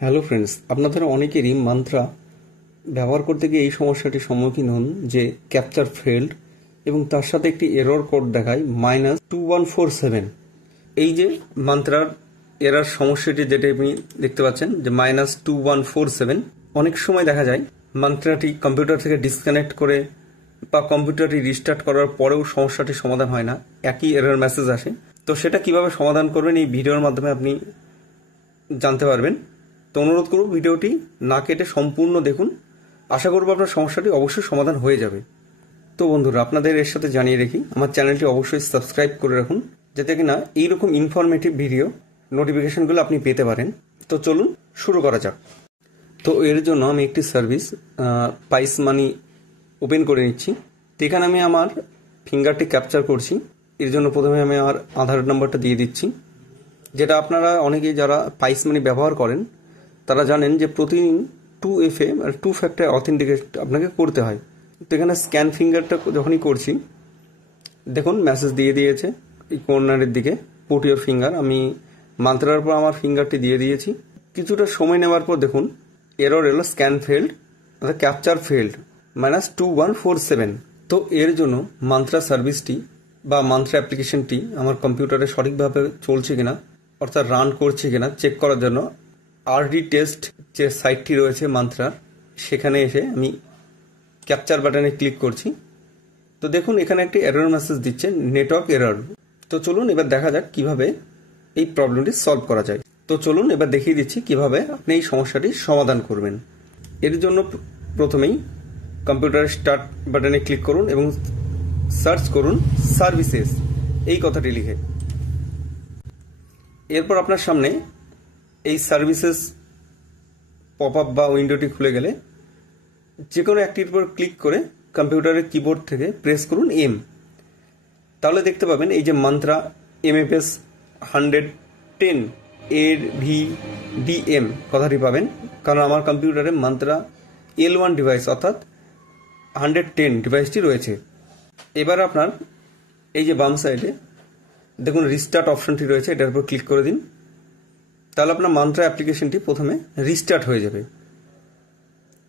Hello friends, আপনাদের অনেকেরই mantra ব্যবহার করতে গিয়ে এই সমস্যাটির সম্মুখীন হন যে ক্যাপচার ফেল্ড এবং তার সাথে একটি এরর কোড দেখায় -2147। এই যে মান্ত্রার এরর সমস্যাটি যেটা আপনি দেখতে পাচ্ছেন যে -2147, অনেক সময় দেখা যায় মান্ত্রাটি কম্পিউটার থেকে ডিসকানেক্ট করে বা কম্পিউটারটি রিস্টার্ট করার পরেও সমস্যাটির সমাধান হয় না, একই এরর মেসেজ আসে। তো সেটা কিভাবে সমাধান করবেন এই ভিডিওর মাধ্যমে আপনি জানতে পারবেন। তো অনুরোধ করব ভিডিওটি না কেটে সম্পূর্ণ দেখুন। আশা করব আপনার সমস্যাটি অবশ্যই সমাধান হয়ে যাবে। তো বন্ধুরা, আপনাদের এর সাথে জানিয়ে রাখি, আমার চ্যানেলটি অবশ্যই সাবস্ক্রাইব করে রাখুন যাতে কিনা এইরকম ইনফরমেটিভ ভিডিও নোটিফিকেশনগুলো আপনি পেতে পারেন। তো চলুন শুরু করা যাক। তো এর জন্য আমি একটি সার্ভিস পাইস মানি ওপেন করে নিচ্ছি। তো এখানে আমি আমার ফিঙ্গারটি ক্যাপচার করছি। এর জন্য প্রথমে আমি আমার আধার নাম্বারটা দিয়ে দিচ্ছি, যেটা আপনারা অনেকেই যারা পাইস মানি ব্যবহার করেন তারা জানেন যে প্রতিদিন 2FA আর 2 ফ্যাক্টর অথেন্টিকেট আপনাকে করতে হয়। তো এখানে স্ক্যান ফিঙ্গারটা যখনই করছি, দেখুন মেসেজ দিয়ে দিয়েছে এই কর্নারের দিকে, পুট ইওর ফিঙ্গার। আমি মান্ত্রার পর আমার ফিঙ্গারটি দিয়ে দিয়েছি। কিছুটা সময় নেওয়ার পর দেখুন এরর এলো স্ক্যান ফেল্ড, ক্যাপচার ফেল্ড -2147। তো এর জন্য মান্ত্রা সার্ভিসটি বা মান্ত্রা অ্যাপ্লিকেশনটি আমার কম্পিউটারে সঠিকভাবে চলছে কিনা, অর্থাৎ রান করছে কিনা চেক করার জন্য আরডি টেস্ট যে সাইটটি রয়েছে মান্ত্রার, সেখানে এসে আমি ক্যাপচার বাটনে ক্লিক করছি। তো দেখুন এখানে একটি এরর মেসেজ দিচ্ছে, নেটওয়ার্ক এরর। তো চলুন এবার দেখা যাক কিভাবে এই প্রবলেমটি সলভ করা যায়। তো চলুন এবার দেখিয়ে দিচ্ছি কিভাবে আপনি এই সমস্যাটির সমাধান করবেন। এর জন্য প্রথমেই কম্পিউটারের স্টার্ট বাটনে ক্লিক করুন এবং সার্চ করুন সার্ভিসেস এই কথাটি লিখে। এরপর আপনার সামনে এই সার্ভিসেস পপ আপ বা উইন্ডোটি খুলে গেলে যে কোনো একটির উপর ক্লিক করে কম্পিউটারের কিবোর্ড থেকে প্রেস করুন এম। তাহলে দেখতে পাবেন এই যে মান্ত্রা MFS 110 এর VDM কথাটি পাবেন, কারণ আমার কম্পিউটারে মান্ত্রা L1 ডিভাইস অর্থাৎ 110 ডিভাইসটি রয়েছে। এবার আপনার এই যে বাম সাইডে দেখুন রিস্টার্ট অপশনটি রয়েছে, এটার উপর ক্লিক করে দিন। তাহলে আপনার মান্ত্রা অ্যাপ্লিকেশনটি প্রথমে রিস্টার্ট হয়ে যাবে।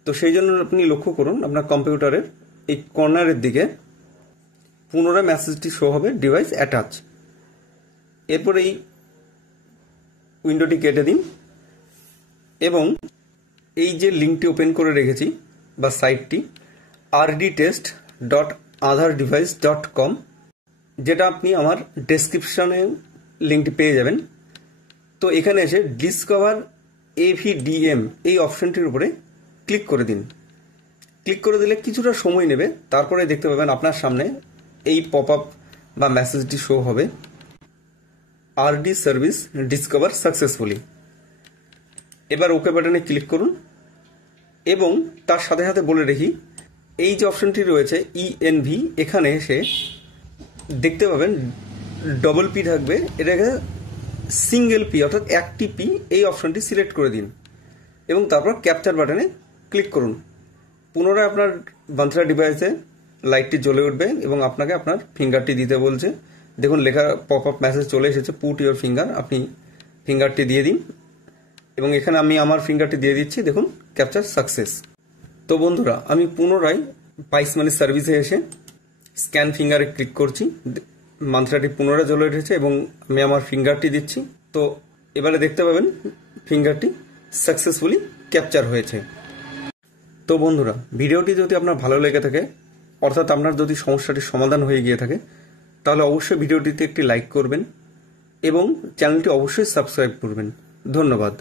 তো সেই জন্য আপনি লক্ষ্য করুন আপনার কম্পিউটারের এই কর্নারের দিকে পুনরায় মেসেজটি শো হবে ডিভাইস অ্যাটাচ। এরপর এই উইন্ডোটি কেটে দিন এবং এই যে লিঙ্কটি ওপেন করে রেখেছি বা সাইটটি rdtest.otherdevice.com, যেটা আপনি আমার ডেসক্রিপশনে লিঙ্কটি পেয়ে যাবেন। তো এখানে এসে ডিসকভার AVDM এই অপশনটির উপরে ক্লিক করে দিন। ক্লিক করে দিলে কিছুটা সময় নেবে, তারপরে দেখতে পাবেন আপনার সামনে এই পপ আপ বা মেসেজটি শো হবে, RD সার্ভিস ডিসকভার সাকসেসফুলি। এবার ওকে বাটনে ক্লিক করুন এবং তার সাথে সাথে বলে রেখি এই যে অপশনটি রয়েছে ENV, এখানে এসে দেখতে পাবেন ডবল পি থাকবে, এটাকে সিঙ্গেল পি অর্থাৎ একটি পি এই অপশনটি সিলেক্ট করে দিন এবং তারপর ক্যাপচার বাটনে ক্লিক করুন। পুনরায় আপনার মান্ত্রা ডিভাইসে লাইটটি জ্বলে উঠবে এবং আপনাকে আপনার ফিঙ্গারটি দিতে বলছে। দেখুন লেখা পপ আপ মেসেজ চলে এসেছে, পুট ইওর ফিঙ্গার। আপনি ফিঙ্গারটি দিয়ে দিন এবং এখানে আমি আমার ফিঙ্গারটি দিয়ে দিচ্ছি। দেখুন ক্যাপচার সাকসেস। তো বন্ধুরা, আমি পুনরায় পাইস মানি সার্ভিসে এসে স্ক্যান ফিঙ্গারে ক্লিক করছি। মান্ত্রাটি পুনরায় জ্বলে উঠেছে এবং আমি আমার ফিঙ্গারটি দিচ্ছি। তো এবারে দেখতে পাবেন ফিঙ্গারটি সাকসেসফুলি ক্যাপচার হয়েছে। তো বন্ধুরা, ভিডিওটি যদি আপনার ভালো লেগে থাকে, অর্থাৎ আপনার যদি সমস্যাটির সমাধান হয়ে গিয়ে থাকে, তাহলে অবশ্যই ভিডিওটিতে একটি লাইক করবেন এবং চ্যানেলটি অবশ্যই সাবস্ক্রাইব করবেন। ধন্যবাদ।